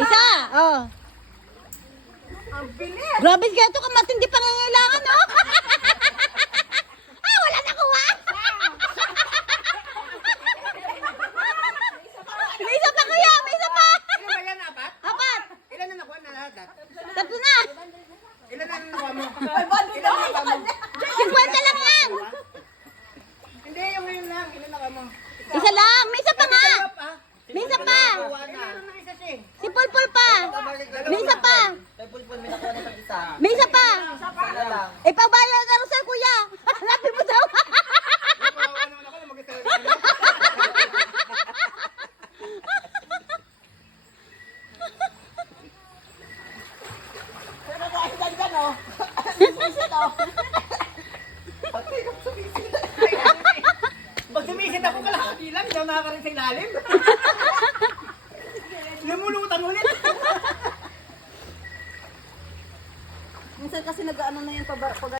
Isa, oh. Ang bilis. Grabe ka ito ka matindi pangangailangan, oh. Ah, wala nakuha. May isa pa kuya, may isa pa. Ilan ba yan? Apat? Apat. Ilan na nakuha na lahat? Tatlo na. Ilan na nakuha mo? Ay, bando daw. 50 lang yan. Hindi, yung ngayon lang. Ilan nakuha mo? Isa lang, may isa pa nga. Dalawa pa. May isa pa. Ilan na isa siya? Si Pulpul pa. May isa pa. May isa pa. Ipabayad na rin sa'yo, kuya. Hanapin mo daw. Kawawa naman ako na mag-isa lang. Pag sumisid ako kalahati lang, hindi ako nakakaroon sa ilalim. Lumulutan ulit. Minsan kasi nag-ano na yan pag